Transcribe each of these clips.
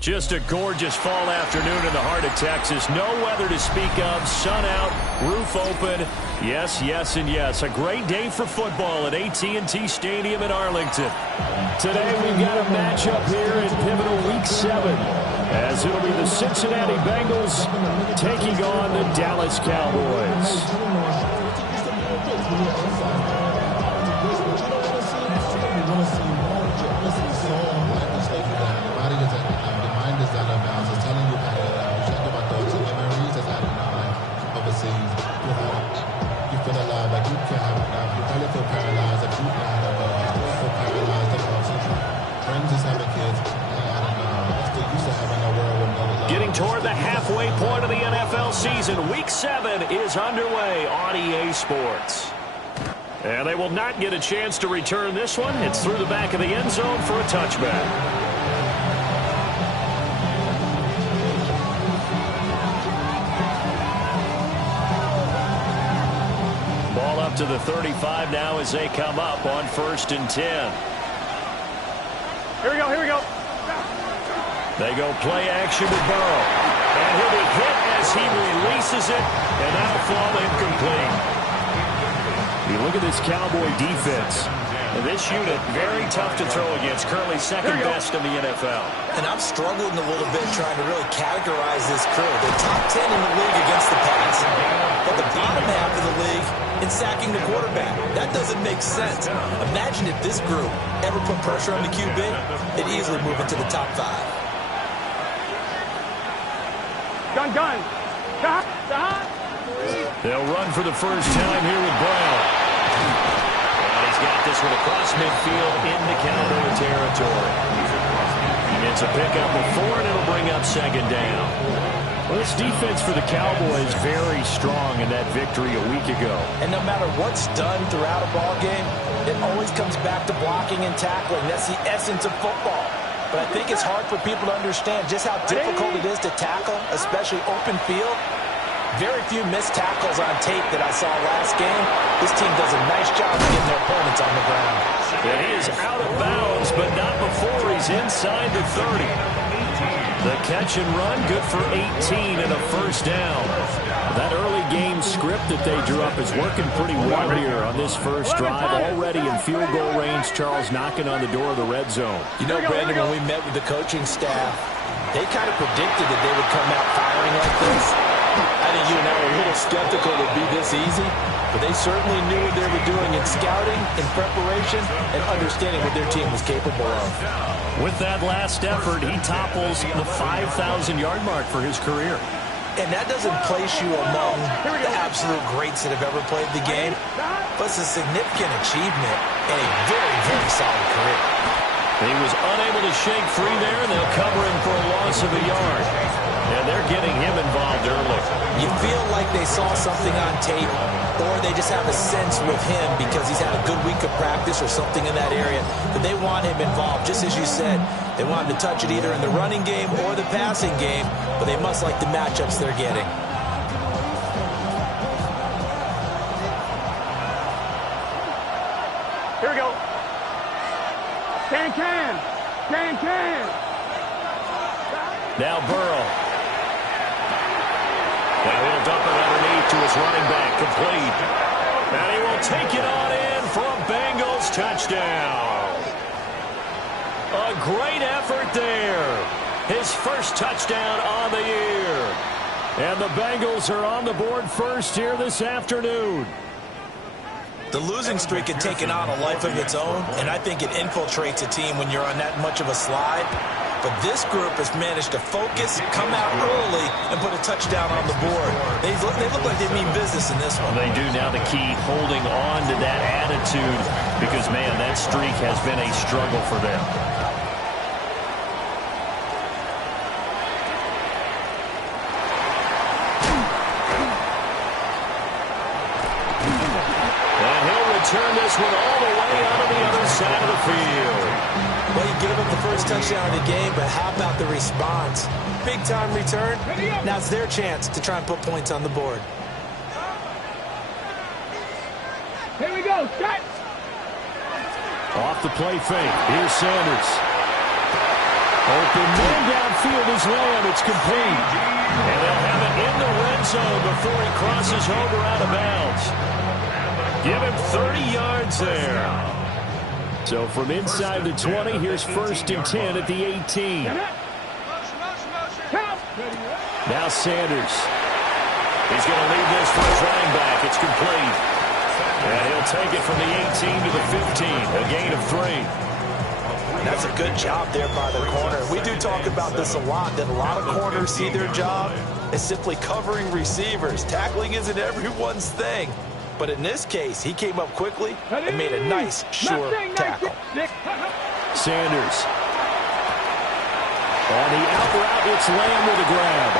Just a gorgeous fall afternoon in the heart of Texas. No weather to speak of. Sun out, roof open. Yes, yes, and yes. A great day for football at AT&T Stadium in Arlington. Today we've got a matchup here in pivotal Week 7, as it'll be the Cincinnati Bengals taking on the Dallas Cowboys. Getting toward the halfway point of the NFL season, Week 7 is underway on EA Sports. And they will not get a chance to return this one. It's through the back of the end zone for a touchback. Ball up to the 35 now as they come up on 1st and 10. Here we go, here we go. They go play action to Burrow. And he'll be hit as he releases it, and that'll fall incomplete. You look at this Cowboy defense. And this unit, very tough to throw against. Currently second best in the NFL. And I'm struggling a little bit trying to really categorize this crew. They're top 10 in the league against the pass, but the bottom half of the league in sacking the quarterback. That doesn't make sense. Imagine if this group ever put pressure on the QB, it'd easily move into the top 5. Gun. They'll run for the first time here with Brown. And he's got this one across midfield into Cowboy territory. It's a pickup of 4, and it'll bring up 2nd down. Well, this defense for the Cowboys very strong in that victory a week ago. And no matter what's done throughout a ball game, it always comes back to blocking and tackling. That's the essence of football. But I think it's hard for people to understand just how difficult it is to tackle, especially open field. Very few missed tackles on tape that I saw last game. This team does a nice job of getting their opponents on the ground. And he is out of bounds, but not before he's inside the 30. The catch and run, good for 18 and a first down. That early game script that they drew up is working pretty well here on this first drive. Already in field goal range, Charles knocking on the door of the red zone. You know, Brandon, when we met with the coaching staff, they kind of predicted that they would come out firing like this. I think you and I were a little skeptical it would be this easy, but they certainly knew what they were doing in scouting, in preparation, and understanding what their team was capable of. With that last effort, he topples the 5,000-yard mark for his career. And that doesn't place you among the absolute greats that have ever played the game, but it's a significant achievement and a very, very solid career. He was unable to shake free there, and they'll cover him for a loss of a yard. And they're getting him involved early. You feel like they saw something on tape, or they just have a sense with him because he's had a good week of practice or something in that area that they want him involved. Just as you said, they want him to touch it either in the running game or the passing game, but they must like the matchups they're getting. Here we go. Can. Now Burrow. Now he'll dump it underneath to his running back, complete. And he will take it on in for a Bengals touchdown. A great effort there. His first touchdown on the year. And the Bengals are on the board first here this afternoon. The losing streak had taken on a life of its own, and I think it infiltrates a team when you're on that much of a slide. But this group has managed to focus, come out early, and put a touchdown on the board. They look like they mean business in this one. They do. Now the key, holding on to that attitude, because, man, that streak has been a struggle for them. And he'll return this one all the way out of the other side of the field. Well, you gave up the first touchdown of the game, but how about the response? Big-time return. Now it's their chance to try and put points on the board. Here we go. Cut. Off the play fake. Here's Sanders. Open man downfield is Lamb. It's complete. And they'll have it in the red zone before he crosses over out of bounds. Give him 30 yards there. So from inside the 20, here's 1st and 10 at the 18. Now Sanders. He's going to leave this for his running back. It's complete. And he'll take it from the 18 to the 15. A gain of 3. That's a good job there by the corner. We do talk about this a lot, that a lot of corners see their job as simply covering receivers. Tackling isn't everyone's thing. But in this case, he came up quickly and made a nice, sure tackle. Sanders. On the out route, it's Lamb with a grab.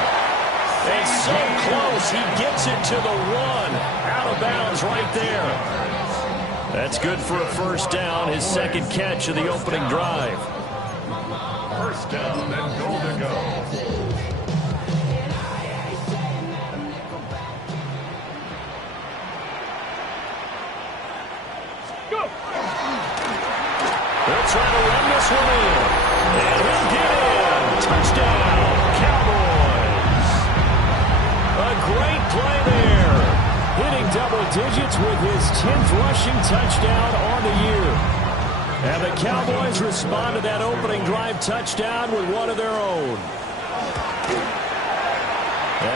And so close, he gets it to the 1. Out of bounds right there. That's good for a first down, his second catch of the opening drive. First down and goal to go. They'll try to run this one in. And he'll get in. Touchdown, Cowboys. A great play there. Hitting double digits with his 10th rushing touchdown on the year. And the Cowboys respond to that opening drive touchdown with one of their own.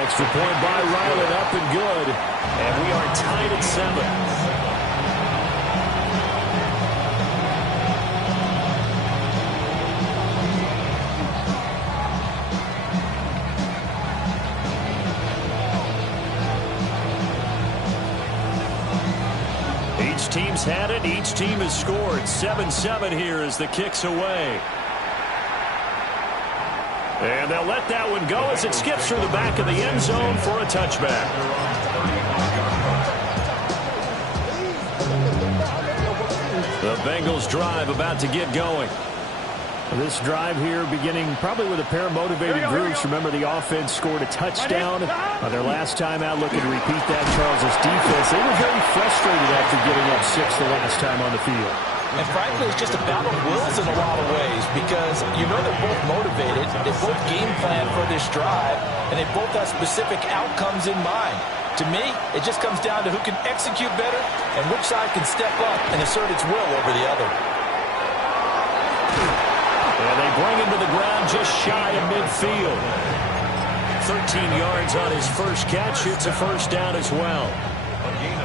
Extra point by Ryland, up and good. And we are tied at 7. Each team's had it. Each team has scored. 7-7 here as the kick's away. And they'll let that one go as it skips through the back of the end zone for a touchback. The Bengals drive about to get going. This drive here beginning probably with a pair of motivated groups. Remember, the offense scored a touchdown their last time out. Looking to repeat that. Charles' defense, they were very frustrated after giving up 6 the last time on the field. And frankly, it's just a battle of wills in a lot of ways because you know they're both motivated. They both game plan for this drive, and they both have specific outcomes in mind. To me, it just comes down to who can execute better and which side can step up and assert its will over the other. And they bring him to the ground just shy of midfield. 13 yards on his first catch. It's a first down as well.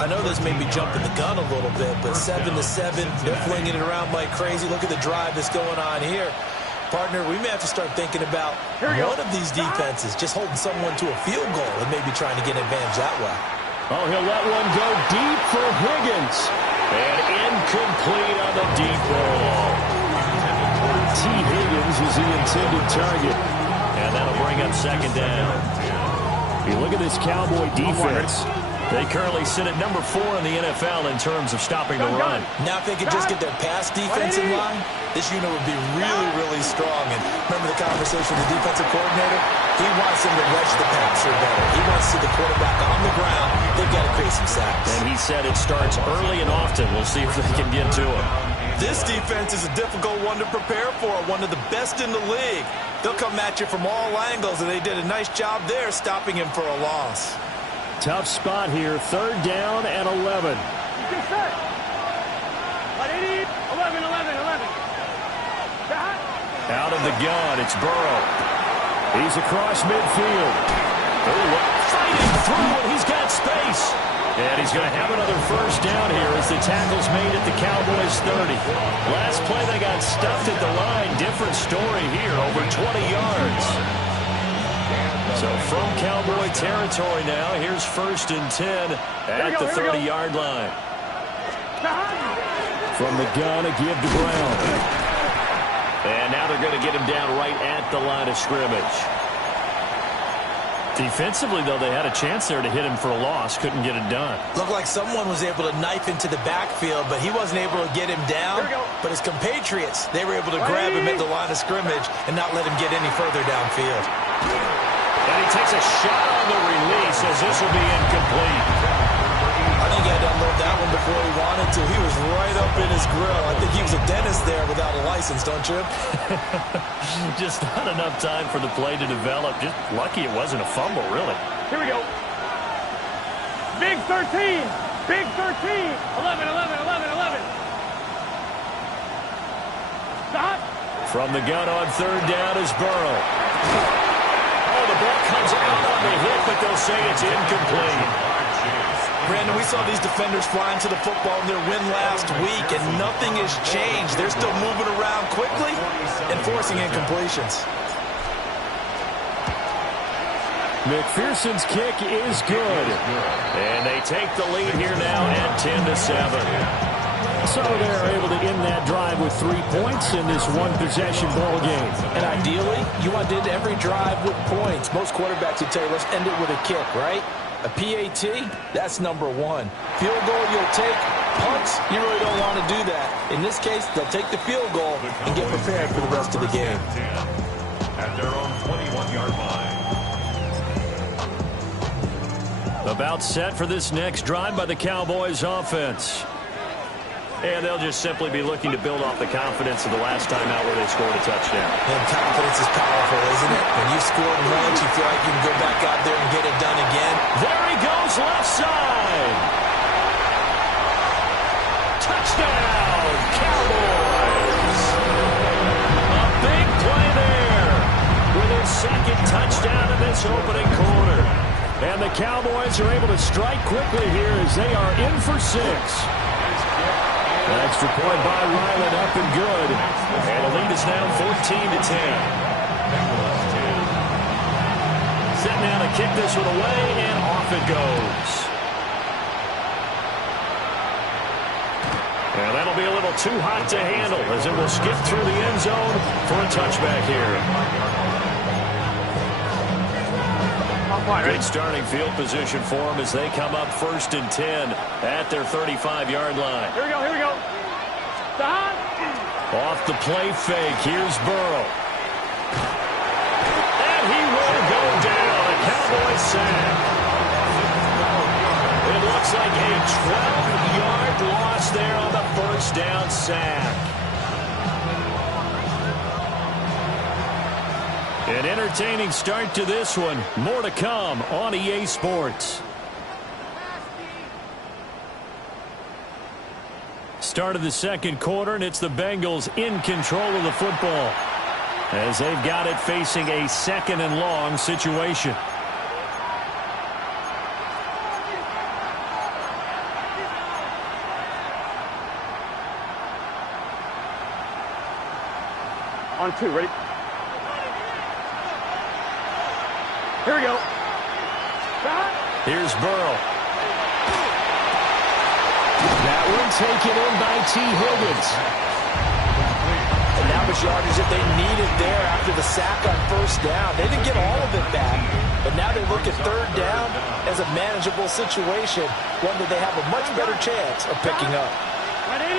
I know this may be jumping the gun a little bit, but 7-7, they're flinging it around like crazy. Look at the drive that's going on here. Partner, we may have to start thinking about one of these defenses just holding someone to a field goal and maybe trying to get an advantage that way. Oh, he'll let one go deep for Higgins. And incomplete on the deep ball. T. Higgins is the intended target. And that'll bring up second down. You look at this Cowboy defense. They currently sit at number 4 in the NFL in terms of stopping the run. Now if they could just get their pass defense in line, this unit would be really, really strong. And remember the conversation with the defensive coordinator? He wants them to rush the passer better. He wants to see the quarterback on the ground. They've got to create some sacks. And he said it starts early and often. We'll see if they can get to him. This defense is a difficult one to prepare for, one of the best in the league. They'll come at you from all angles, and they did a nice job there stopping him for a loss. Tough spot here. 3rd down and 11. Out of the gun, it's Burrow. He's across midfield. Oh, fighting through, and he's got space. And he's going to have another first down here as the tackle's made at the Cowboys' 30. Last play, they got stuffed at the line. Different story here, over 20 yards. So from Cowboy territory now, here's 1st and 10 at the 30-yard line. From the gun, a give to Brown. And now they're going to get him down right at the line of scrimmage. Defensively, though, they had a chance there to hit him for a loss. Couldn't get it done. Looked like someone was able to knife into the backfield, but he wasn't able to get him down. But his compatriots, they were able to grab him at the line of scrimmage and not let him get any further downfield. And he takes a shot on the release as this will be incomplete. I think he had to unload that one before he wanted to. He was right up in his grill. I think he was a dentist there without a license, don't you? Just not enough time for the play to develop. Just lucky it wasn't a fumble, really. Here we go. Big 13. Big 13. 11, 11, 11, 11. Stop. From the gun on third down is Burrow. Oh, the ball comes out on the hit, but they'll say it's incomplete. Brandon, we saw these defenders flying to the football in their win last week, and nothing has changed. They're still moving around quickly and forcing incompletions. McPherson's kick is good. And they take the lead here now at 10-7. So they're able to end that drive with 3 points in this one-possession ball game. And ideally, you want to end every drive with points. Most quarterbacks would tell you, let's end it with a kick, right? A PAT, that's number one. Field goal you'll take. Punts, you really don't want to do that. In this case, they'll take the field goal and get prepared for the rest of the game. At their own 21-yard line. About set for this next drive by the Cowboys offense. And they'll just simply be looking to build off the confidence of the last time out where they scored a touchdown. And confidence is powerful, isn't it? When you've scored once, you feel like you can go back out there and get it done again. There he goes, left side. Touchdown, Cowboys. A big play there with his second touchdown in this opening quarter. And the Cowboys are able to strike quickly here as they are in for 6. Extra point by Ryland, up and good. And the lead is now 14-10. Set now to kick this one away, and off it goes. And that'll be a little too hot to handle as it will skip through the end zone for a touchback here. Good starting field position for them as they come up 1st and 10 at their 35-yard line. Here we go, here we go. Stop. Off the play fake, here's Burrow. And he will go down. A Cowboys sack. It looks like a 12-yard loss there on the first down sack. An entertaining start to this one. More to come on EA Sports. Start of the second quarter, and it's the Bengals in control of the football as they've got it facing a 2nd and long situation. On 2, ready? Here we go. Here's Burrow. That one taken in by T. Higgins. And that was yardage that they needed there after the sack on first down. They didn't get all of it back, but now they look at third down as a manageable situation, one that they have a much better chance of picking up. 180,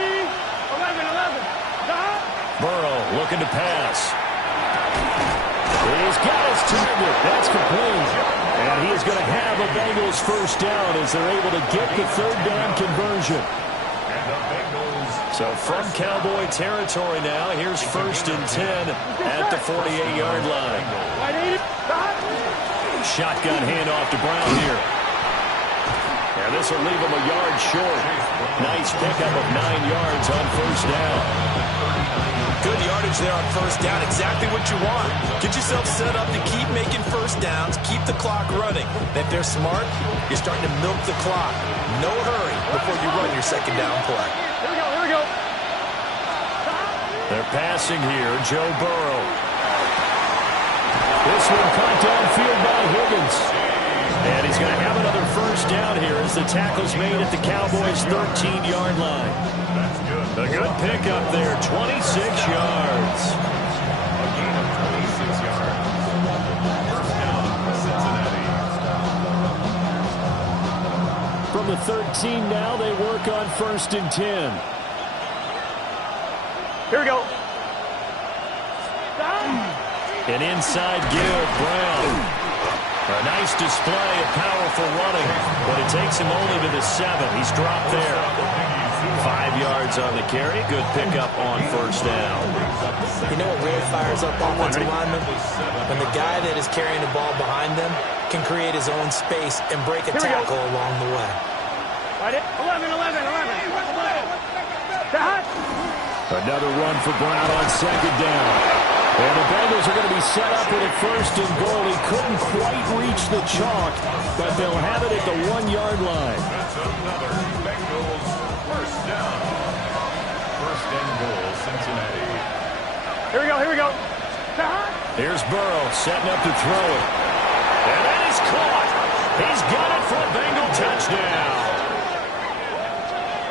11, 11. Stop. Burrow looking to pass. He's got his target. That's complete. And he is going to have a Bengals first down as they're able to get the third down conversion. So from Cowboy territory now, here's 1st and 10 at the 48-yard line. Shotgun handoff to Brown here. And this will leave him a yard short. Nice pickup of 9 yards on first down. Good yardage there on first down. Exactly what you want. Get yourself set up to keep making first downs, keep the clock running. And if they're smart, you're starting to milk the clock. No hurry before you run your second down play. Here we go, here we go. They're passing here, Joe Burrow. This one caught downfield by Higgins. And he's going to have another first down here as the tackle's made at the Cowboys' 13-yard line. A good pickup there, 26 yards. the 13 now. They work on 1st and 10. Here we go. An inside give, Brown. A nice display of powerful running, but it takes him only to the 7. He's dropped there. 5 yards on the carry. Good pickup on 1st down. You know what really fires up offensive linemen? When the guy that is carrying the ball behind them can create his own space and break a tackle along the way. 11, 11, 11. Another run for Brown on 2nd down. And the Bengals are going to be set up with a 1st and goal. He couldn't quite reach the chalk, but they'll have it at the 1-yard line. That's another Bengals 1st down. 1st and goal, Cincinnati. Here we go, here we go. Here's Burrow setting up to throw it. And that is caught. He's got it for a Bengal touchdown.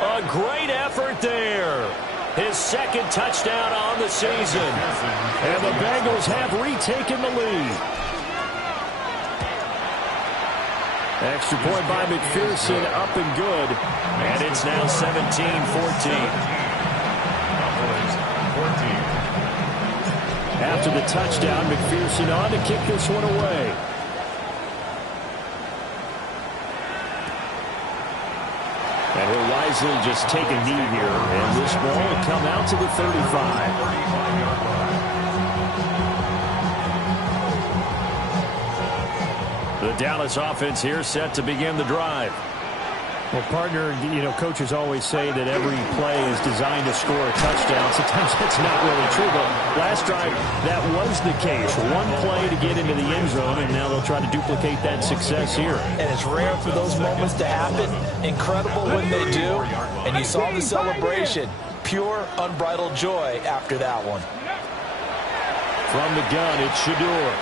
A great effort there. His 2nd touchdown on the season. And the Bengals have retaken the lead. Extra point by McPherson, up and good. And it's now 17-14. After the touchdown, McPherson on to kick this one away. And he'll wisely just take a knee here. And this ball will come out to the 35. The Dallas offense here set to begin the drive. Well, partner, you know, coaches always say that every play is designed to score a touchdown. Sometimes that's not really true, but last drive, that was the case. One play to get into the end zone, and now they'll try to duplicate that success here. And it's rare for those moments to happen. Incredible when they do. And you saw the celebration. Pure, unbridled joy after that one. From the gun, it's Shedeur.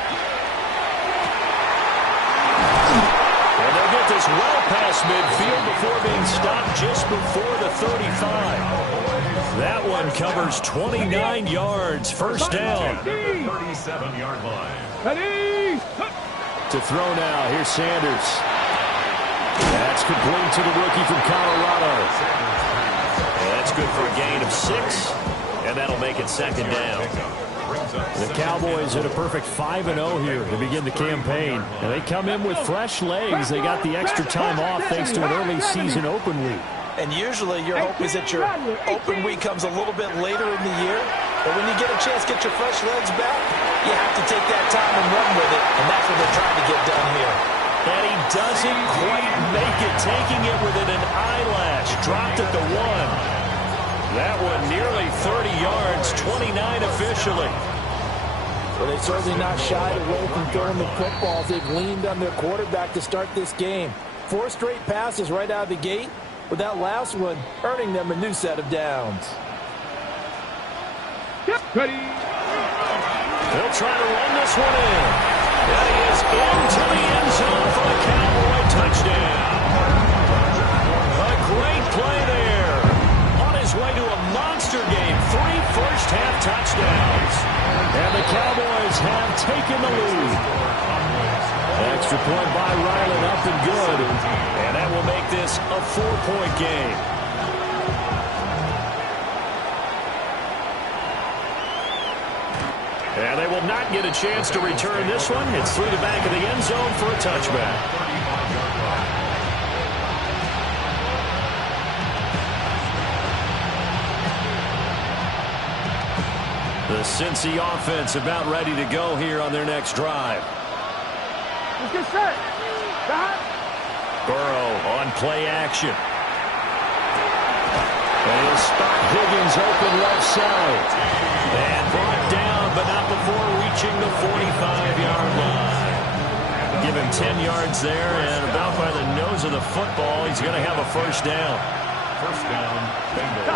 Get this well past midfield before being stopped just before the 35. That one covers 29 yards. 1st down. 37-yard line. Ready? To throw now. Here's Sanders. That's complete to the rookie from Colorado. That's good for a gain of 6. And that'll make it 2nd down. The Cowboys at a perfect 5-0 here to begin the campaign. And they come in with fresh legs. They got the extra time off thanks to an early season open week. And usually your hope is that your open week comes a little bit later in the year. But when you get a chance to get your fresh legs back, you have to take that time and run with it. And that's what they're trying to get done here. And he doesn't quite make it, taking it within an eyelash. Dropped at the 1. That one nearly 30 yards, 29 officially. Well, they're certainly not shied away from throwing the footballs. They've leaned on their quarterback to start this game. 4 straight passes right out of the gate, with that last one earning them a new set of downs. Ready? They'll try to run this one in. That is into the end zone for a Cowboy touchdown. A great play there. On his way to a monster game. 3 first-half touchdowns. And the Cowboys have taken the lead. Extra point by Ryland, up and good. And that will make this a 4-point game. And they will not get a chance to return this one. It's through the back of the end zone for a touchback. The Cincy offense about ready to go here on their next drive. Let's get set. Burrow on play action. And he'll spot Higgins open left side. And brought down, but not before reaching the 45-yard line. Give him 10 yards there, and about by the nose of the football, he's going to have a 1st down. 1st down, Bengals.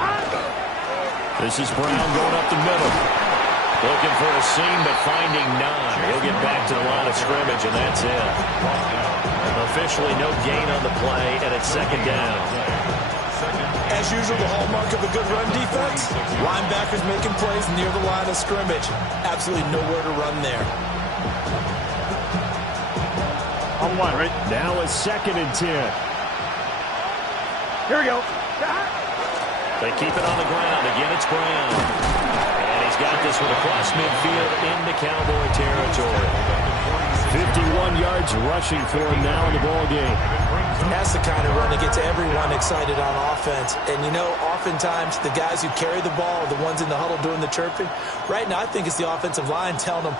This is Brown going up the middle. Looking for a seam, but finding none. He'll get back to the line of scrimmage, and that's it. Officially no gain on the play, and it's 2nd down. As usual, the hallmark of a good run defense, linebackers making plays near the line of scrimmage. Absolutely nowhere to run there. On 1, right? Now it's 2nd and 10. Here we go. They keep it on the ground. Again, it's Brown. And he's got this one across midfield into Cowboy territory. 51 yards rushing for him now in the ball game. That's the kind of run that gets everyone excited on offense. And, you know, oftentimes the guys who carry the ball are the ones in the huddle doing the chirping. Right now, I think it's the offensive line telling them,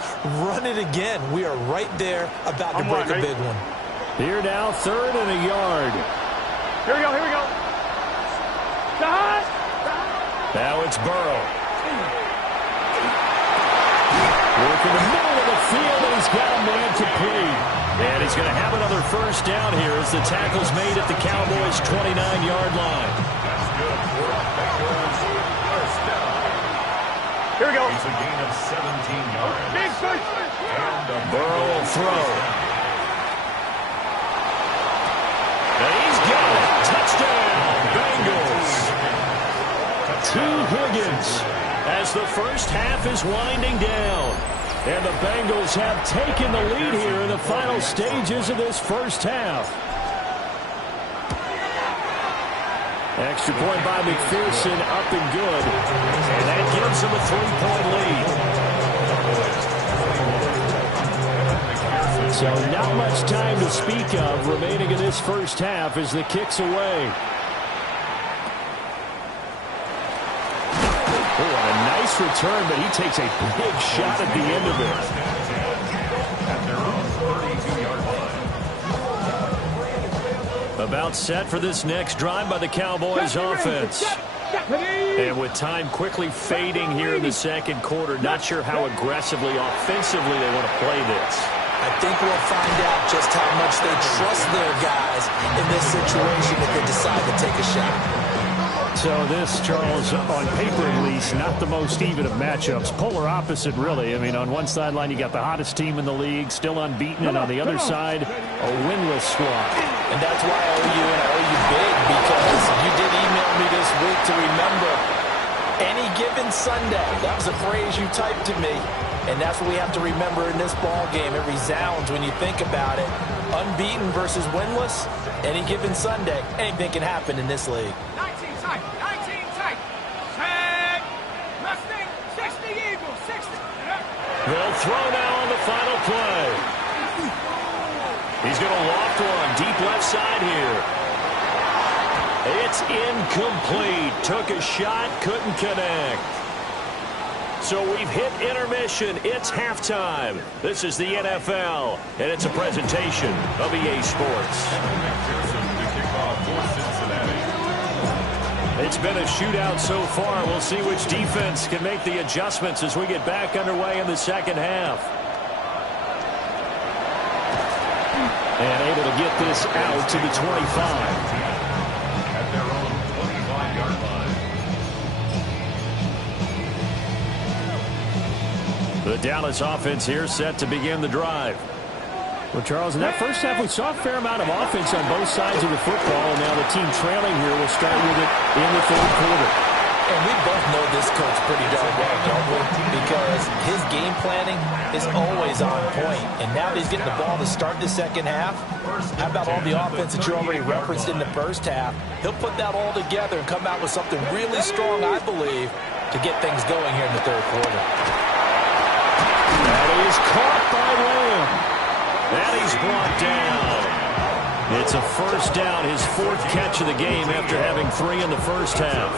run it again. We are right there about to break a big one. Here now, 3rd and a yard. Here we go, here we go. Now it's Burrow. Working the middle of the field, and he's got a man complete. And he's going to have another first down here as the tackle's made at the Cowboys' 29-yard line. That's good for a Bengals first down. Here we go. It's a gain of 17 yards. Big first. Burrow will throw. And he's got it. Touchdown, Bengals. T. Higgins as the first half is winding down. And the Bengals have taken the lead here in the final stages of this first half. Extra point by McPherson, up and good. And that gives them a 3-point lead. So not much time to speak of remaining in this first half as the kick's away. Oh, and a nice return, but he takes a big shot at the end of it. At their own 32-yard line. About set for this next drive by the Cowboys offense. And with time quickly fading here in the second quarter, not sure how aggressively, offensively they want to play this. I think we'll find out just how much they trust their guys in this situation if they decide to take a shot. So this, Charles, on paper at least, not the most even of matchups. Polar opposite, really. I mean, on one sideline, you got the hottest team in the league, still unbeaten, and on the other side, a winless squad. And that's why I owe you, and I owe you big, because you did email me this week to remember any given Sunday. That was a phrase you typed to me, and that's what we have to remember in this ball game. It resounds when you think about it. Unbeaten versus winless, any given Sunday, anything can happen in this league. 19 tight. Tag. Mustang, 60 Eagles, 60. They'll throw now on the final play. He's going to loft one deep left side here. It's incomplete. Took a shot, couldn't connect. So we've hit intermission. It's halftime. This is the NFL, and it's a presentation of EA Sports. McPherson to kick off for Cincinnati. It's been a shootout so far. We'll see which defense can make the adjustments as we get back underway in the second half. And able to get this out to the 25. At their own 25-yard line. The Dallas offense here set to begin the drive. Well, Charles, in that first half, we saw a fair amount of offense on both sides of the football, and now the team trailing here will start with it in the third quarter. And we both know this coach pretty darn well, don't we? Because his game planning is always on point. And now that he's getting the ball to start the second half, how about all the offense that you already referenced in the first half? He'll put that all together and come out with something really strong, I believe, to get things going here in the third quarter. That is caught by Lamb. And he's brought down. It's a first down, his fourth catch of the game after having 3 in the first half.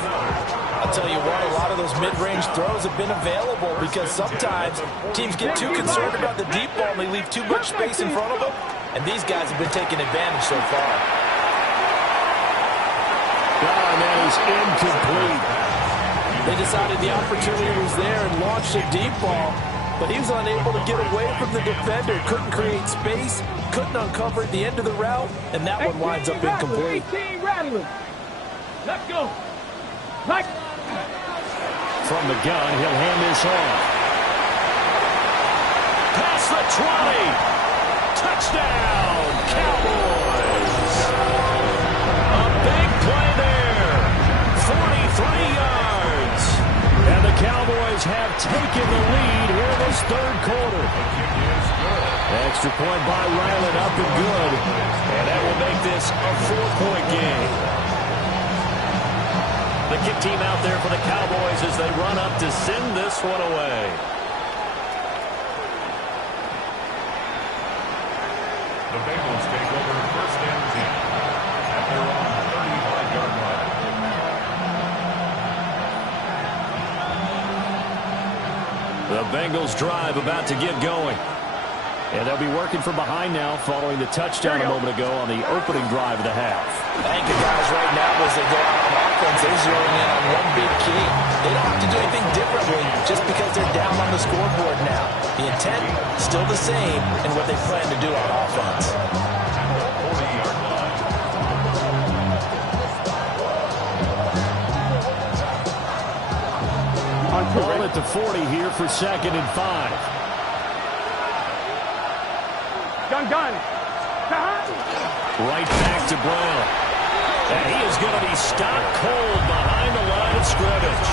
I'll tell you what, a lot of those mid-range throws have been available because sometimes teams get too concerned about the deep ball and they leave too much space in front of them, and these guys have been taking advantage so far. And that is incomplete. They decided the opportunity was there and launched a deep ball, but he was unable to get away from the defender, couldn't create space, couldn't uncover at the end of the route, and that one winds up incomplete. 18 rattling. Let's go. Mike. From the gun, he'll hand this off. Past the 20. Touchdown, Cowboys. A big play there. 43 yards. And the Cowboys have taken the lead here in this third quarter. Extra point by Ryland, up and good. And that will make this a 4-point game. The kick team out there for the Cowboys as they run up to send this one away. The Bengals take over first and 10 at their own 35-yard line. The Bengals drive about to get going. And they'll be working from behind now following the touchdown a moment ago on the opening drive of the half. I think the guys right now, as they go out on offense, they're zeroing in on one big key. They don't have to do anything differently just because they're down on the scoreboard now. The intent, still the same, and what they plan to do on offense. 40-yard line. Ball at the 40 here for 2nd and 5. Gun. Right back to Brown. And he is going to be stopped cold behind the line of scrimmage.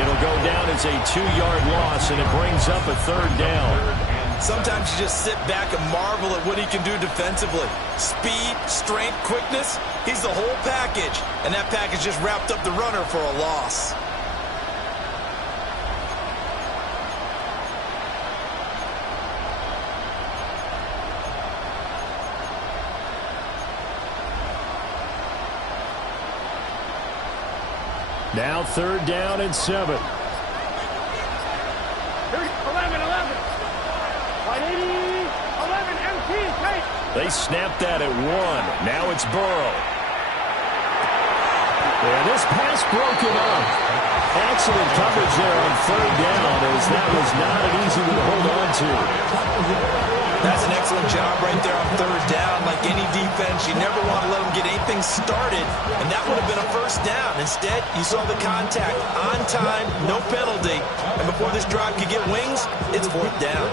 It'll go down as a 2-yard loss, and it brings up a 3rd down. Sometimes you just sit back and marvel at what he can do defensively. Speed, strength, quickness, he's the whole package. And that package just wrapped up the runner for a loss. Now 3rd down and 7. 11. Wide 80. 11. MT. Tight. They snapped that at 1. Now it's Burrow. And this pass broken up. Excellent coverage there on 3rd down, as that was not an easy one to hold on to. That's an excellent job right there on 3rd down. Like any defense, you never want to let them get anything started, and that would have been a 1st down. Instead, you saw the contact on time, no penalty, and before this drive could get wings, it's 4th down.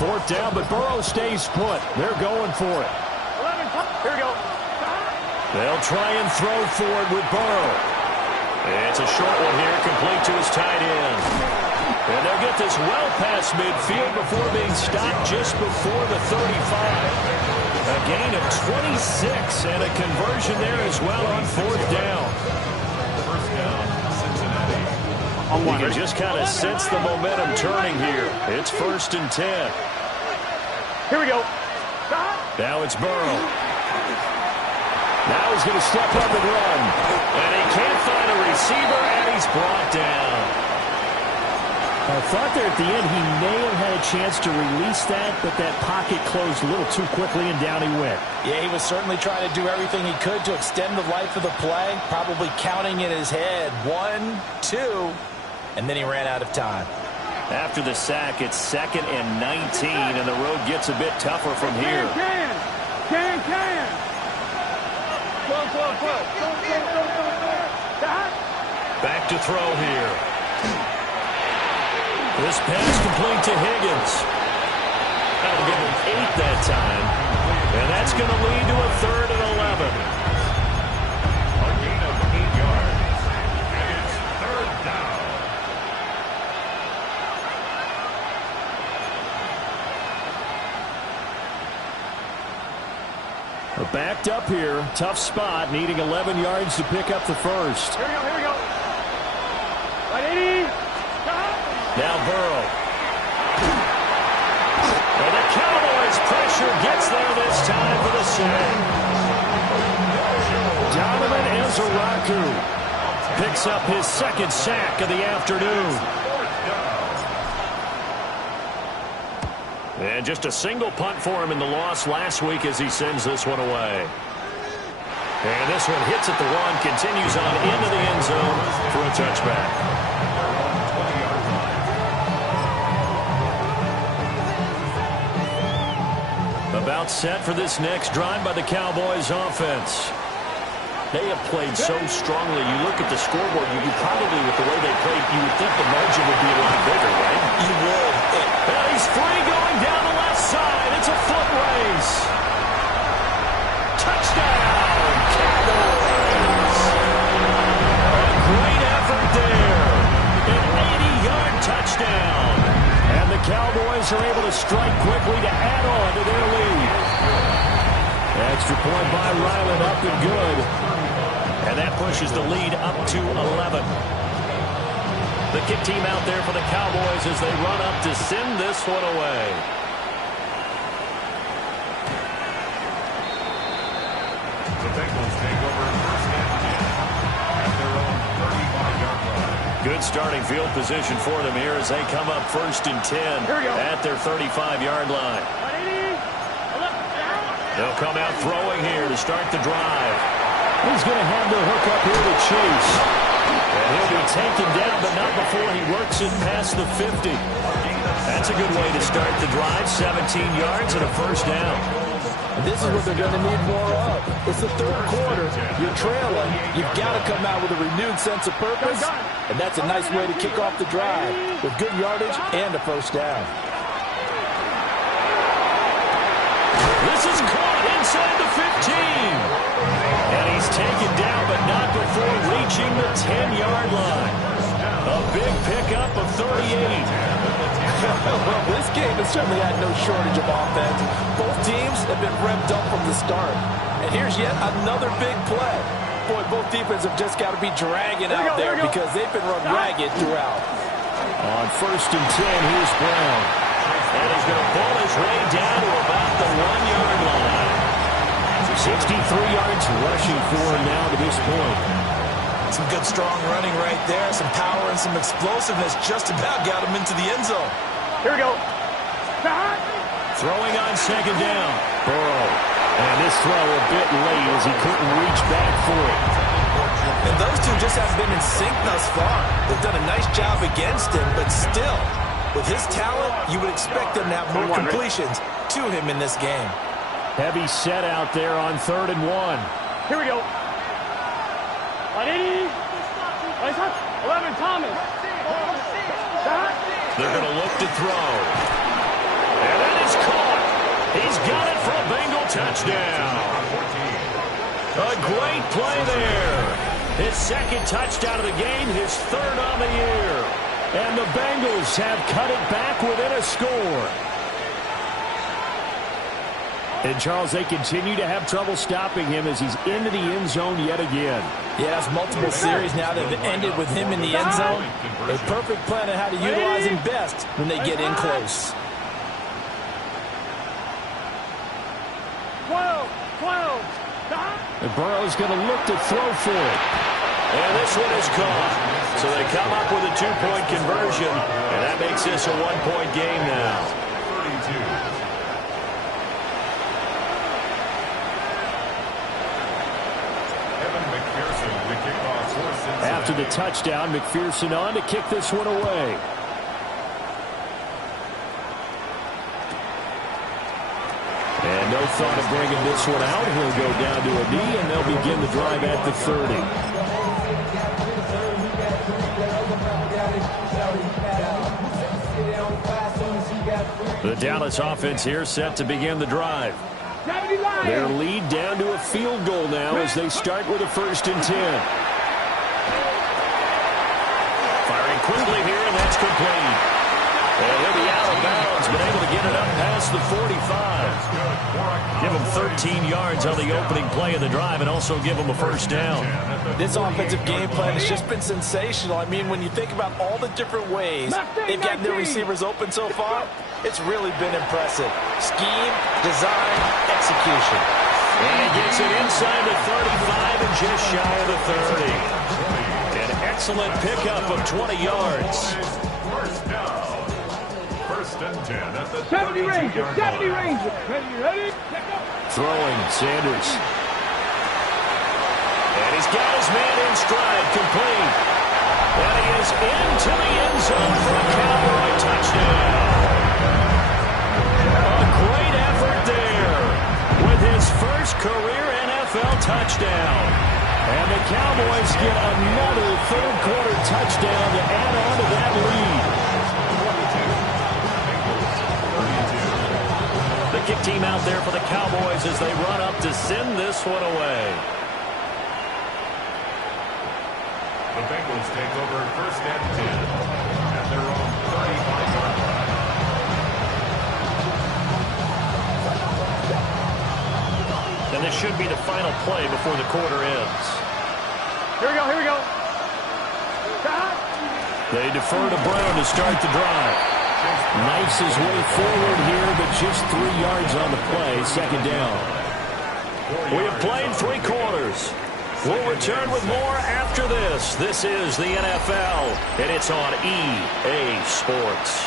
Fourth down, but Burrow stays put. They're going for it. 11. Here we go. They'll try and throw for it with Burrow. It's a short one here, complete to his tight end. And they'll get this well past midfield before being stopped just before the 35. A gain of 26 and a conversion there as well on 4th down. First down, Cincinnati. You can just kind of sense the momentum turning here. It's 1st and 10. Here we go. Now it's Burrow. Now he's going to step up and run. And he can't find a receiver, and he's brought down. I thought there at the end he may have had a chance to release that, but that pocket closed a little too quickly, and down he went. Yeah, he was certainly trying to do everything he could to extend the life of the play, probably counting in his head 1, 2, and then he ran out of time. After the sack, it's 2nd and 19, and the road gets a bit tougher from here. Can. 12. Back to throw here. This pass complete to Higgins. That'll give him 8 that time. And that's going to lead to a 3rd and 11. A gain of 8 yards. And it's 3rd down. Backed up here, tough spot, needing 11 yards to pick up the 1st. Here we go. Wide 80. Now Burrow. And the Cowboys pressure gets there this time for the sack. Donovan Ezeraku picks up his 2nd sack of the afternoon. And just a single punt for him in the loss last week as he sends this one away. And this one hits at the 1, continues on into the end zone for a touchback. About set for this next drive by the Cowboys offense. They have played so strongly. You look at the scoreboard, you probably, with the way they played, you would think the margin would be a lot bigger, right? You would. And he's free going down the left side. It's a foot race. Touchdown, Cowboys. A great effort there. Cowboys are able to strike quickly to add on to their lead. Extra point by Ryland, up and good. And that pushes the lead up to 11. The kick team out there for the Cowboys as they run up to send this one away. The Bengals take over first and 10 at their own 35-yard line. Good starting field position for them here as they come up first and 10 at their 35-yard line. They'll come out throwing here to start the drive. He's going to have the hook up here to Chase. And he'll be taken down, but not before he works it past the 50. That's a good way to start the drive. 17 yards and a first down. And this is what they're going to need more of. It's the third quarter. You're trailing. You've got to come out with a renewed sense of purpose. And that's a nice way to kick off the drive with good yardage and a first down. This is caught inside the 15. And he's taken down, but not before reaching the 10-yard line. A big pickup of 38. Well, this game has certainly had no shortage of offense. Both teams have been revved up from the start. And here's yet another big play. Boy, both defenses have just got to be dragging out there because they've been run ragged throughout. On first and 10, here's Brown. And he's going to pull his way down to about the 1-yard line. 63 yards rushing for him now to this point. Some good strong running right there. Some power and some explosiveness just about got him into the end zone. Here we go. Throwing on second down. Burrow. And this throw a bit late as he couldn't reach back for it. And those two just haven't been in sync thus far. They've done a nice job against him, but still, with his talent, you would expect them to have more completions to him in this game. Heavy set out there on 3rd and 1. Here we go. 11 Thomas. They're going to look to throw. And that is caught. He's got it for a Bengal touchdown. A great play there. His second touchdown of the game, his third on the year. And the Bengals have cut it back within a score. And, Charles, they continue to have trouble stopping him as he's into the end zone yet again. Yeah, it's multiple series now that have ended with him in the end zone. A perfect plan on how to utilize him best when they get in close. 12. And Burrow's going to look to throw for it. And this one is caught. So they come up with a 2-point conversion, and that makes this a 1-point game now. 32. After the touchdown, McPherson on to kick this one away. And no thought of bringing this one out. He'll go down to a knee, and they'll begin the drive at the 30. The Dallas offense here set to begin the drive. Their lead down to a field goal now as they start with a 1st and 10. Firing quickly here, and that's complete. And he'll be out of bounds, but able to get it up past the 45. Give him 13 yards on the opening play of the drive and also give him a first down. This offensive game plan has just been sensational. I mean, when you think about all the different ways they've gotten their receivers open so far, it's really been impressive. Scheme, design, execution. And he gets it inside the 35 and just shy of the 30. An excellent pickup of 20 yards. First down. 1st and 10 at the 70 Ranger. 70 Ranger. Ready? Throwing, Sanders. And he's got his man in stride, complete. And he is into the end zone for a Cowboy touchdown. A great effort there with his first career NFL touchdown. And the Cowboys get another 3rd quarter touchdown to add on to that lead. The kick team out there for the Cowboys as they run up to send this one away. The Bengals take over 1st and 10 at their own 35-yard line. And this should be the final play before the quarter ends. Here we go, here we go. They defer to Brown to start the drive. Knifes his way forward here, but just 3 yards on the play. Second down. We have played 3 quarters. We'll return with more after this. This is the NFL, and it's on EA Sports.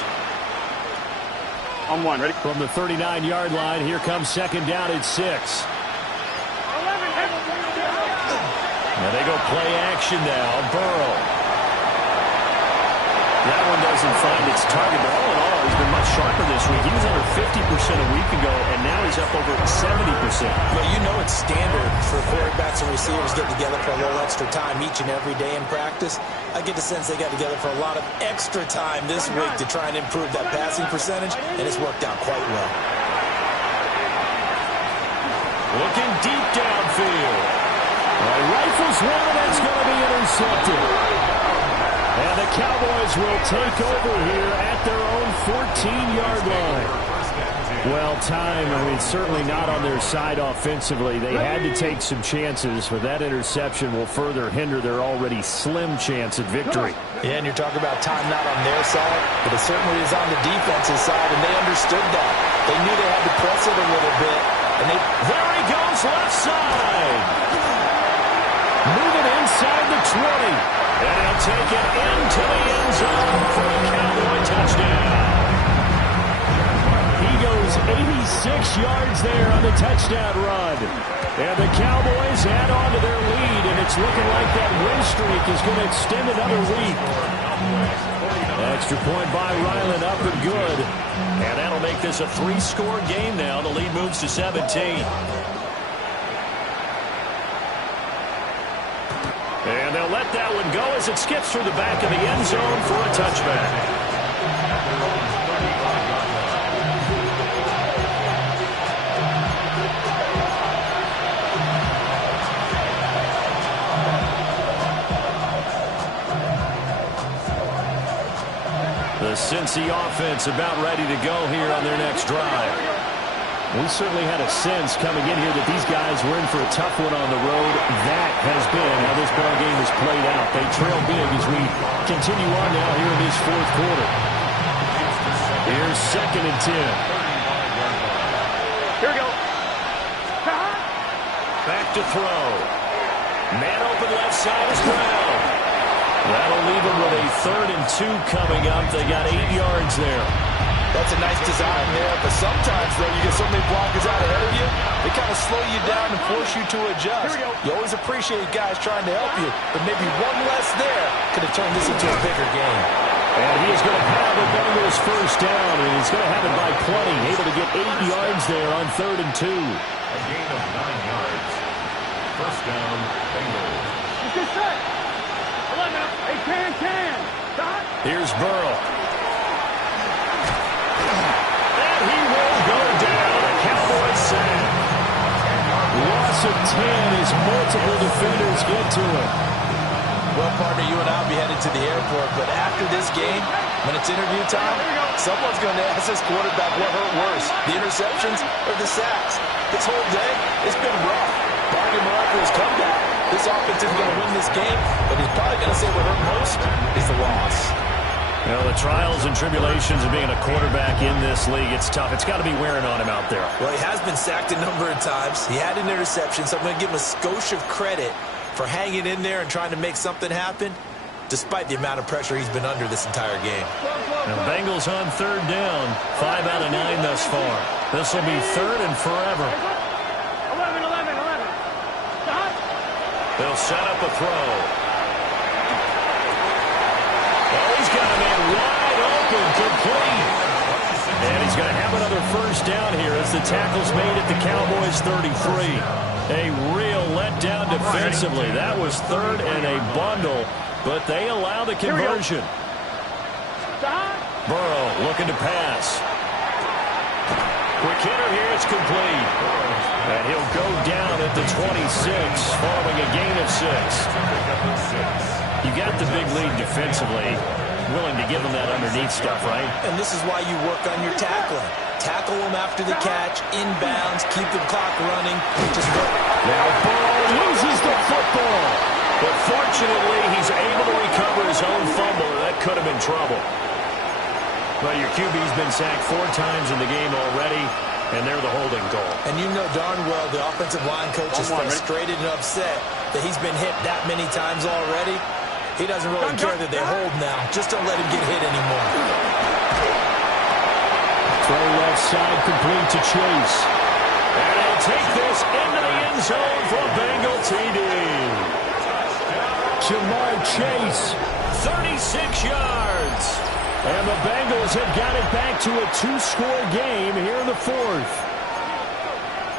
On one, ready? From the 39-yard line, here comes second down at 6. Now they go play action now. Burrow. That one doesn't find its target, but all in all, he's been much sharper this week. He was under 50% a week ago, and now he's up over 70%. Well, you know it's standard for quarterbacks and receivers getting together for a little extra time each and every day in practice. I get the sense they got together for a lot of extra time this week to try and improve that passing percentage, and it's worked out quite well. Looking deep downfield. Rifles one, and that's going to be intercepted. And the Cowboys will take over here at their own 14-yard line. Well, time, certainly not on their side offensively. They had to take some chances, but that interception will further hinder their already slim chance at victory. Yeah, and you're talking about time not on their side, but it certainly is on the defensive side, and they understood that. They knew they had to press it a little bit, and there he goes, left side. Moving inside the 20. And he'll take it into the end zone for a Cowboy touchdown. He goes 86 yards there on the touchdown run. And the Cowboys add on to their lead, and it's looking like that win streak is going to extend another week. Extra point by Ryland, up and good. And that'll make this a 3-score game now. The lead moves to 17. And they'll let that one go as it skips through the back of the end zone for a touchback. The Cincy offense about ready to go here on their next drive. We certainly had a sense coming in here that these guys were in for a tough one on the road. That has been how this ball game has played out. They trail big as we continue on now here in this fourth quarter. Here's second and 10. Here we go. Back to throw. Man open left side is Brown. That'll leave them with a 3rd and 2 coming up. They got 8 yards there. That's a nice design there, but sometimes, though, you get so many blockers out ahead of you, they kind of slow you down and force you to adjust. You always appreciate guys trying to help you, but maybe one less there could have turned this into a bigger game. And he is going to have the Bengals first down, and he's going to have it by plenty, able to get 8 yards there on 3rd and 2. A gain of 9 yards. First down, Bengals. Let's get set. 11. Hey, can. Stop. Here's Burrow. He will go down. A Cowboys sack. Loss of 10 as multiple defenders get to him. Well, partner, you and I will be headed to the airport, but after this game, when it's interview time, someone's going to ask this quarterback what hurt worse, the interceptions or the sacks. This whole day, it's been rough. Bargain miraculous comeback. This offense isn't going to win this game, but he's probably going to say what hurt most is the loss. You know, the trials and tribulations of being a quarterback in this league, it's tough. It's got to be wearing on him out there. Well, he has been sacked a number of times. He had an interception, so I'm going to give him a skosh of credit for hanging in there and trying to make something happen, despite the amount of pressure he's been under this entire game. Now, the Bengals on 3rd down, 5 out of 9 thus far. This will be 3rd and forever. 11. Stop. They'll set up a throw. He's got a man wide open, complete. And he's going to have another first down here as the tackle's made at the Cowboys' 33. A real letdown defensively. That was 3rd and a bundle, but they allow the conversion. Burrow looking to pass. Quick hitter here, it's complete. And he'll go down at the 26 following a gain of 6. You got the big lead defensively. Willing to give them that underneath stuff, right? And this is why you work on your tackling. Tackle them after the catch, inbounds, keep the clock running. Just work. Now Burrow loses the football. But fortunately, he's able to recover his own fumble. That could have been trouble. But your QB's been sacked 4 times in the game already, and they're the holding goal. And you know darn well the offensive line coach is frustrated and upset that he's been hit that many times already. He doesn't really care that they hold now. Just don't let him get hit anymore. Throw left side complete to Chase. And he'll take this into the end zone for a Bengal TD. Ja'Marr Chase. 36 yards. And the Bengals have got it back to a 2-score game here in the 4th.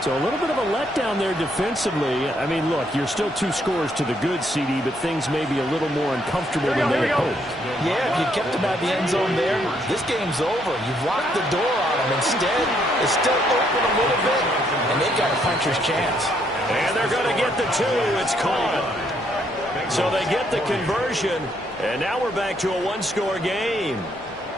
So a little bit of a letdown there defensively. I mean, look, you're still 2 scores to the good, CD, but things may be a little more uncomfortable than they had hoped. Yeah, if you kept them out of the end zone there, this game's over. You've locked the door on them. Instead, it's still open a little bit, and they've got a puncher's chance. And they're going to get the 2. It's caught. So they get the conversion, and now we're back to a 1-score game.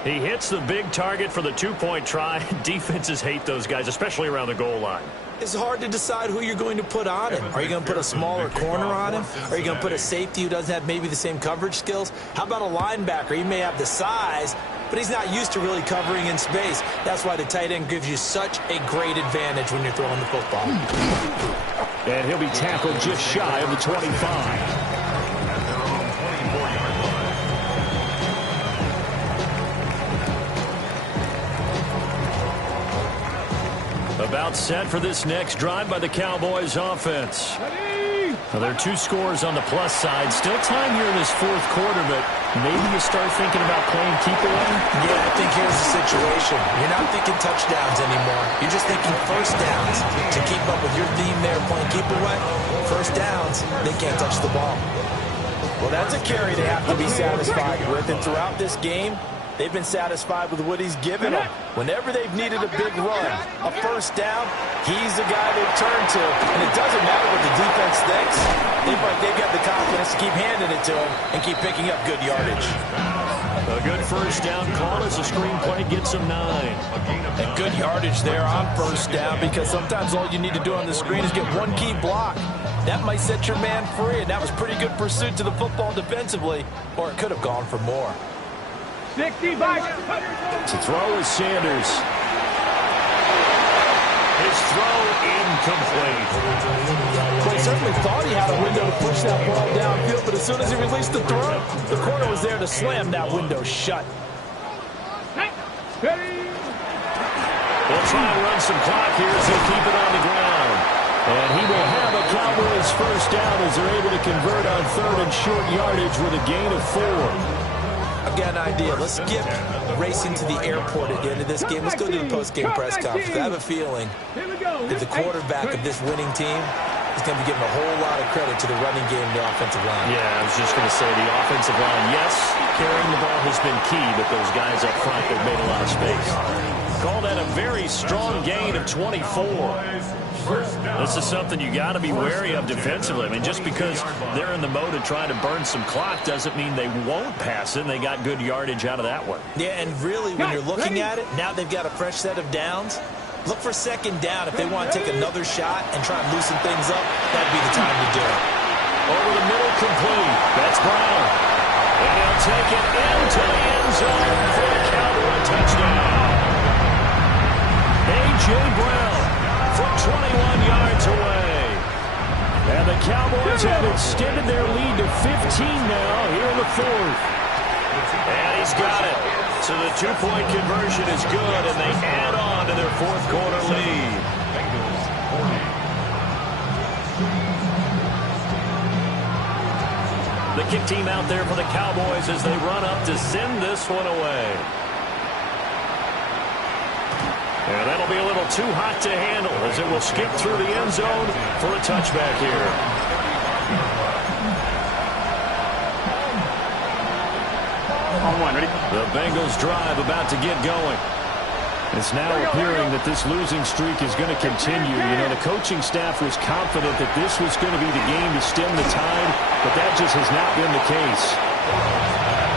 He hits the big target for the 2-point try. Defenses hate those guys, especially around the goal line. It's hard to decide who you're going to put on him. Are you going to put a smaller corner on him? Are you going to put a safety who doesn't have maybe the same coverage skills? How about a linebacker? He may have the size, but he's not used to really covering in space. That's why the tight end gives you such a great advantage when you're throwing the football. And he'll be tackled just shy of the 25. About set for this next drive by the Cowboys offense. Well, there are 2 scores on the plus side. Still time here in this 4th quarter, but maybe you start thinking about playing keep away? Yeah, I think here's the situation. You're not thinking touchdowns anymore. You're just thinking first downs. To keep up with your theme there, playing keep away, first downs, they can't touch the ball. Well, that's a carry they have to be satisfied with. And throughout this game, they've been satisfied with what he's given them. Whenever they've needed a big run, a first down, he's the guy they've turned to. And it doesn't matter what the defense thinks. They've got the confidence to keep handing it to him and keep picking up good yardage. A good first down call as the screenplay gets him 9. And good yardage there on first down, because sometimes all you need to do on the screen is get one key block. That might set your man free, and that was pretty good pursuit to the football defensively, or it could have gone for more. 65. To throw is Sanders. His throw incomplete. Well, he certainly thought he had a window to push that ball downfield, but as soon as he released the throw, the corner was there to slam that window shut. They'll try and run some clock here as he'll keep it on the ground. And he will have a Cowboys first down as they're able to convert on 3rd and short yardage with a gain of 4. I've got an idea. Let's skip racing to the airport at the end of this game. Let's go to the post-game press conference. I have a feeling that the quarterback of this winning team is going to be giving a whole lot of credit to the running game and the offensive line. Yeah, I was just going to say the offensive line, yes, carrying the ball has been key, but those guys up front, they've made a lot of space. Call that a very strong gain of 24. This is something you got to be wary of defensively. I mean, just because they're in the mode of trying to burn some clock doesn't mean they won't pass it, and they got good yardage out of that one. Yeah, and really, when you're looking at it, now they've got a fresh set of downs. Look for second down. If they want to take another shot and try and loosen things up, that'd be the time to do it. Over the middle, complete. That's Brown. And he'll take it into the end zone for the Cowboy touchdown. A.J. Brown from 21 yards away. And the Cowboys have extended their lead to 15 now here in the 4th. And he's got it. So the 2-point conversion is good, and they add on to their 4th quarter lead. The kick team out there for the Cowboys as they run up to send this one away. And that'll be a little too hot to handle as it will skip through the end zone for a touchback here. On 1, ready? The Bengals drive about to get going. It's now appearing that this losing streak is going to continue. You know, the coaching staff was confident that this was going to be the game to stem the tide, but that just has not been the case.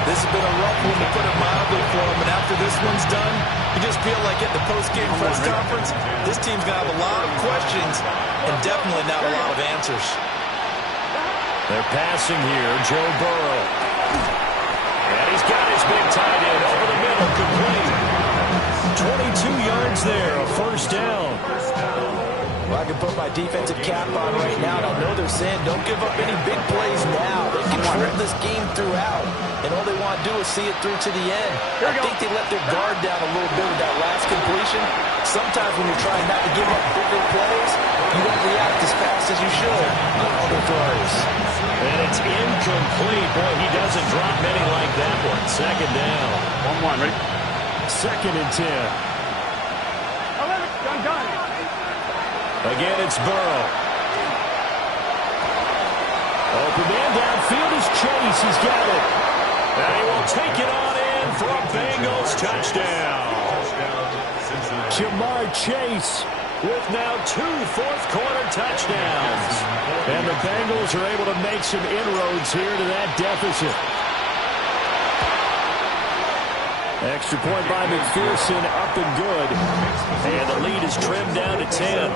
This has been a rough one, to put it mildly, for them. And after this one's done, you just feel like at the post-game press conference, this team's going to have a lot of questions and definitely not a lot of answers. They're passing here, Joe Burrow. And he's got his big tight end over the middle, complete. 22 yards there, a first down. Well, I can put my defensive cap on right now, and I know they're saying don't give up any big plays now. They control this game throughout, and all they want to do is see it through to the end. I think they let their guard down a little bit with that last completion. Sometimes when you're trying not to give up bigger plays, you don't react as fast as you should on other throws. And it's incomplete. Boy, he doesn't drop many like that one. Second down. 1-1, ready? Second and 10. 11, done. Again, it's Burrow. Open man downfield is Chase. He's got it. And he will take it on in for a Bengals touchdown. Jamar Chase With now 2 fourth-quarter touchdowns. And the Bengals are able to make some inroads here to that deficit. Extra point by McPherson, up and good. And the lead is trimmed down to 10.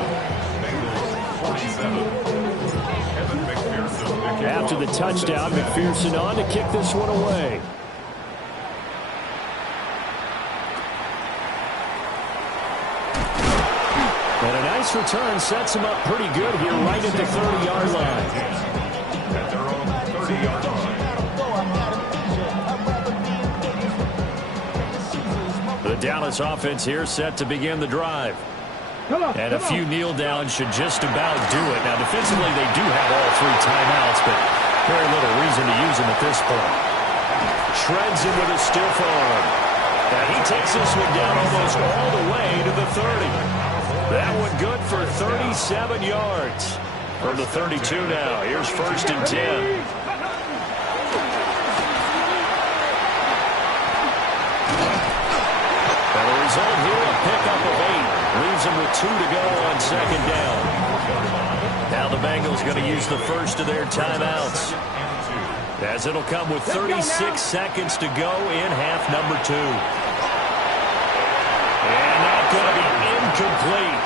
After the touchdown, McPherson on to kick this one away. And a nice return sets him up pretty good here right at the 30-yard line. At their own 30-yard line. The Dallas offense here set to begin the drive. And a few kneel downs should just about do it. Now, defensively, they do have all 3 timeouts, but very little reason to use them at this point. Shreds him with a stiff arm. And he takes this one down almost all the way to the 30. That one good for 37 yards. From the 32 now. Here's 1st and 10. And the result here, a pickup of 8. Leaves him with 2 to go on 2nd down. Now the Bengals going to use the first of their timeouts, as it'll come with 36 seconds to go in half number 2. And that's going to be incomplete.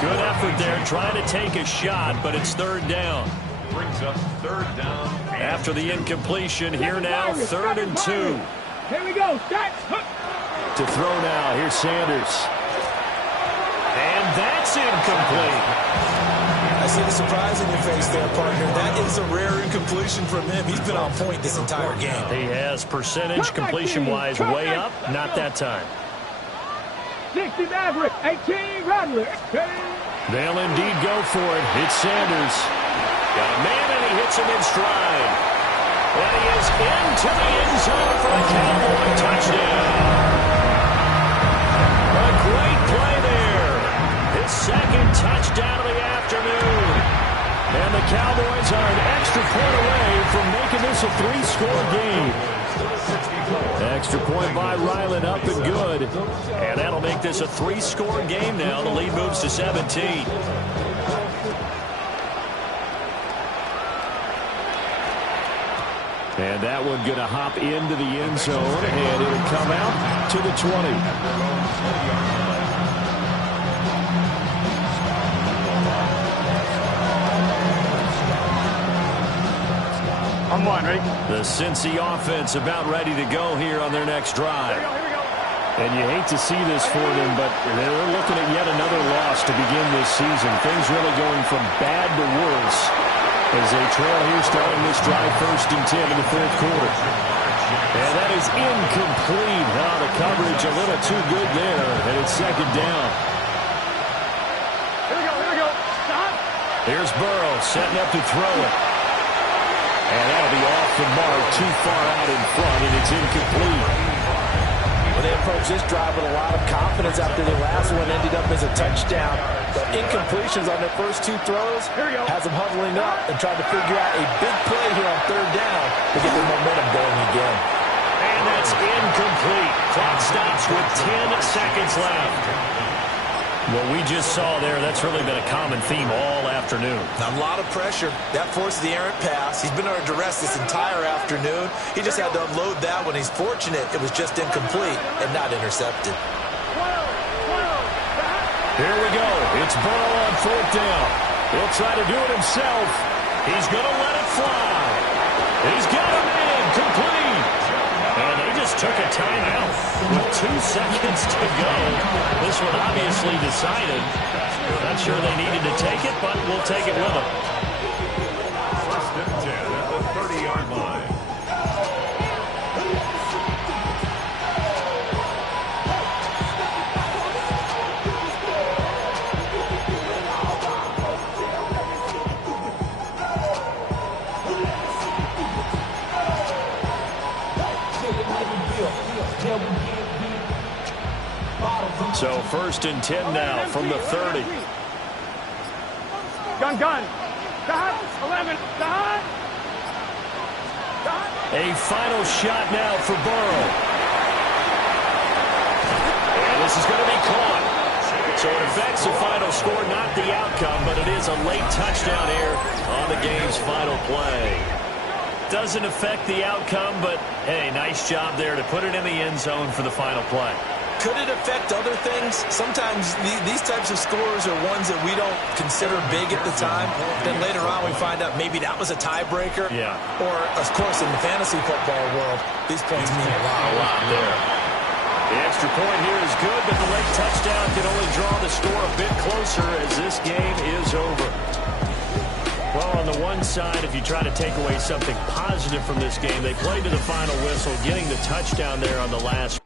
Good effort there, trying to take a shot, but it's 3rd down. Brings up 3rd down. After the incompletion, here now, 3rd and 2. Here we go. Start. To throw now, here's Sanders. And that's incomplete. I see the surprise in your face there, partner. That is a rare incompletion from him. He's been on point this entire game. He has percentage completion-wise way up. Not that time. 60 Maverick, 18 Rattler. They'll indeed go for it. It's Sanders. Got a man, and he hits him in stride. And he is into the end zone for a Cowboy touchdown. A great play there. His 2nd touchdown of the afternoon. And the Cowboys are an extra point away from making this a 3-score game. Extra point by Ryland, up and good. And that'll make this a 3-score game now. The lead moves to 17. And that one going to hop into the end zone, and it'll come out to the 20. On 1, ready? The Cincy offense about ready to go here on their next drive. Here we go. And you hate to see this for them, but they're looking at yet another loss to begin this season. Things really going from bad to worse as they trail here starting this drive 1st and 10 in the 4th quarter. And that is incomplete. Now the coverage a little too good there, and it's 2nd down. Here we go. Stop. Here's Burrow setting up to throw it. And that'll be off the mark, too far out in front, and it's incomplete. Well, they approached this drive with a lot of confidence after the last one ended up as a touchdown. But incompletions on their first 2 throws has them huddling up and trying to figure out a big play here on 3rd down to get their momentum going again. And that's incomplete. Clock stops with 10 seconds left. What we just saw there, that's really been a common theme all afternoon. A lot of pressure. That forced the errant pass. He's been under duress this entire afternoon. He just had to unload that one. He's fortunate it was just incomplete and not intercepted. Here we go. It's Burrow on 4th down. He'll try to do it himself. He's going to let it fly. He's got him in. Complete. And they just took a timeout with 2 seconds to go. This one obviously decided. Not sure they needed to take it, but we'll take it with them. 1st and 10 at the 30-yard line. So 1st and 10 now from the 30. Gun. Dot. 11. Dot. A final shot now for Burrow. And this is going to be caught. So it affects the final score, not the outcome, but it is a late touchdown here on the game's final play. Doesn't affect the outcome, but, hey, nice job there to put it in the end zone for the final play. Could it affect other things? Sometimes these types of scores are ones that we don't consider big at the time. Then later on we find out maybe that was a tiebreaker. Yeah. Or, of course, in the fantasy football world, these points mean a lot there. The extra point here is good, but the late touchdown can only draw the score a bit closer as this game is over. Well, on the one side, if you try to take away something positive from this game, they played to the final whistle, getting the touchdown there on the last